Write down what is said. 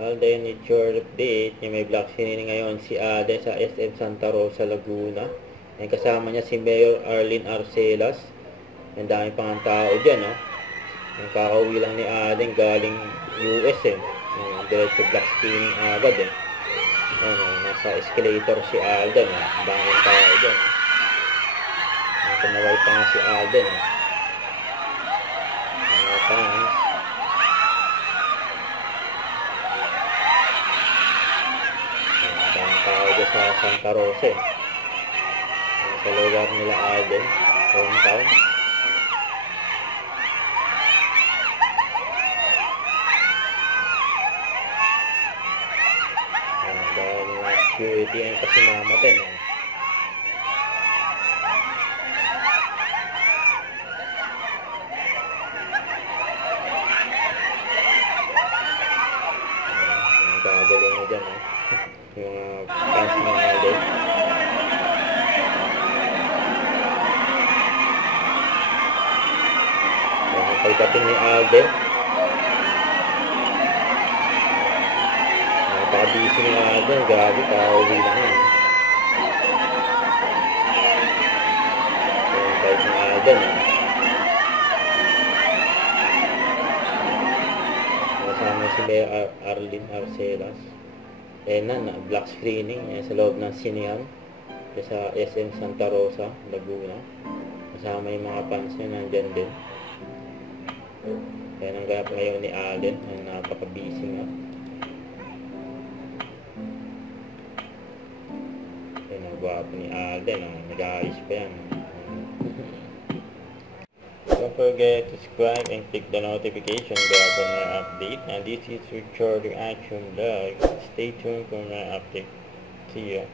Alden, it's your update. Yung may black screening ngayon si Alden sa SM Santa Rosa, Laguna. Yan, kasama niya si Mayor Arlene Arcelas. Ang dami pang tao dyan, no? Yung kakauwi lang ni Alden galing US, eh. Yung diretso black screening agad, eh. Yan, nasa escalator si Alden, eh. Ang daming tao dyan, eh. Tumawal pa nga si Alden, eh. Mga fans. Sa Santa Rosa, sa lugar nila Alden, hometown. Dahil mga security ay kasi mamatin, ang gagawin mo dyan, yung mga fans ng Alden. Pagdating ni Alden, napaka-busy ni Alden. Grabe, kauwi lang yun. Yung bike ni Alden, kasama si Mayor Arlene Arcelas. Na black screening sa loob ng sinehan sa SM Santa Rosa, Laguna. Kasama yung mga fans niya, nandyan din. Yan ang ganap ngayon ni Alden, ang napaka-busy nga. Yan ang gwapo ni Alden, nag-aayos pa yan. Don't forget to subscribe and click the notification bell for more update. And this is Richard Action Vlog. Stay tuned for more update. See ya.